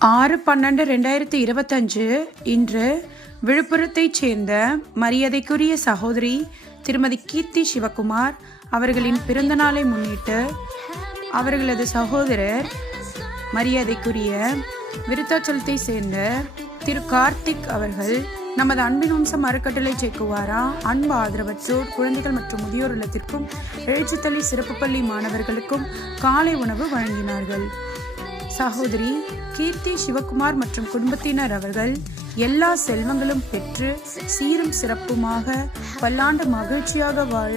ஆறு பன்னெண்டு ரெண்டாயிரத்தி இருபத்தஞ்சு இன்று விழுப்புரத்தைச் சேர்ந்த மரியாதைக்குரிய சகோதரி திருமதி கீர்த்தி சிவகுமார் அவர்களின் பிறந்தநாளை முன்னிட்டு அவர்களது சகோதரர் மரியாதைக்குரிய விருத்தாச்சலத்தை சேர்ந்த திரு கார்த்திக் அவர்கள் நமது அன்பின் வம்சம் அறக்கட்டளை சேக்குவாரா அன்பு ஆதரவற்றோர் குழந்தைகள் மற்றும் முதியோர் இல்லத்திற்கும் எழுச்சித்தளி சிறப்பு பள்ளி மாணவர்களுக்கும் காலை உணவு வழங்கினார்கள். சகோதரி கீர்த்தி சிவகுமார் மற்றும் குடும்பத்தினர் அவர்கள் எல்லா செல்வங்களும் பெற்று சீரும் சிறப்புமாக பல்லாண்டு மகிழ்ச்சியாக வாழ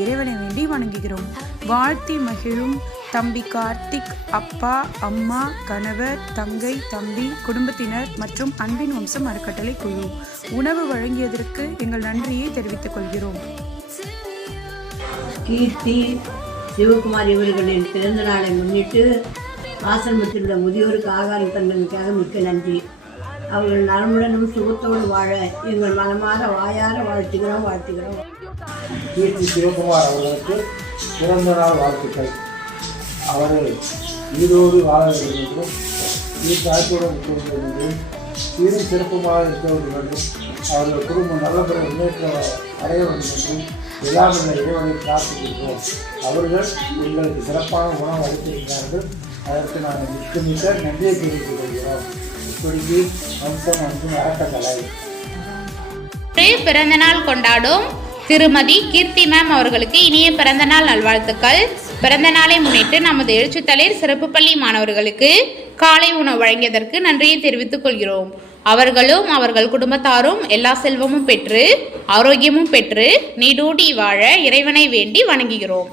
இறைவனை வேண்டி வணங்குகிறோம். வாழ்த்தி மகிழும் தம்பி கார்த்திக் அப்பா அம்மா கணவர் தங்கை தம்பி குடும்பத்தினர் மற்றும் அன்பின் வம்சம் அறக்கட்டளை குழு. உணவு வழங்கியதற்கு எங்கள் நன்றியை தெரிவித்துக் கொள்கிறோம். கீர்த்தி சிவகுமார் இவர்களின் பிறந்த நாளை முன்னிட்டு ஆசிரமத்தில் உள்ள முதியோருக்கு ஆகாரம் தந்தமைக்காக மிக்க நன்றி. அவர்கள் நலமுடனும் சுகத்தோடு வாழ எங்கள் மனமாற வாயார வாழ்த்துகிறோம் வாழ்த்துகிறோம். கீர்த்தி சிவகுமார் அவர்களுக்கு பிறந்த நாள் வாழ்த்துக்கள். அவரை ஈரோடு வாழ வேண்டும் என்றும் ஈர்த்தாய்ப்புடன் இருக்க என்றும் சீரும் சிறப்புமாக இருக்க வேண்டும். என்றும் அவர்கள் குடும்பம் நல்லபடி முன்னேற்ற அடைய வேண்டும் என்றும் எல்லாம் உள்ள இறைவனை பிரார்த்திக்கின்றோம். அவர்கள் எங்களுக்கு சிறப்பான உணவு அளித்திருக்கிறார்கள். அதற்கு நான் மிக்க நன்றியை தெரிவித்துக் கொள்கிறோம் இப்படிக்கு வம்சம் மற்றும் அறக்கட்டளை பிறந்தநாள் கொண்டாடும் திருமதி கீர்த்தி மேம் அவர்களுக்கு இனிய பிறந்தநாள் நல்வாழ்த்துக்கள். பிறந்தநாளை முன்னிட்டு நமது எழுச்சித்தளிர் சிறப்பு பள்ளி மாணவர்களுக்கு காலை உணவு வழங்கியதற்கு நன்றியை தெரிவித்துக் கொள்கிறோம். அவர்களும் அவர்கள் குடும்பத்தாரும் எல்லா செல்வமும் பெற்று ஆரோக்கியமும் பெற்று நீடூடி வாழ இறைவனை வேண்டி வணங்குகிறோம்.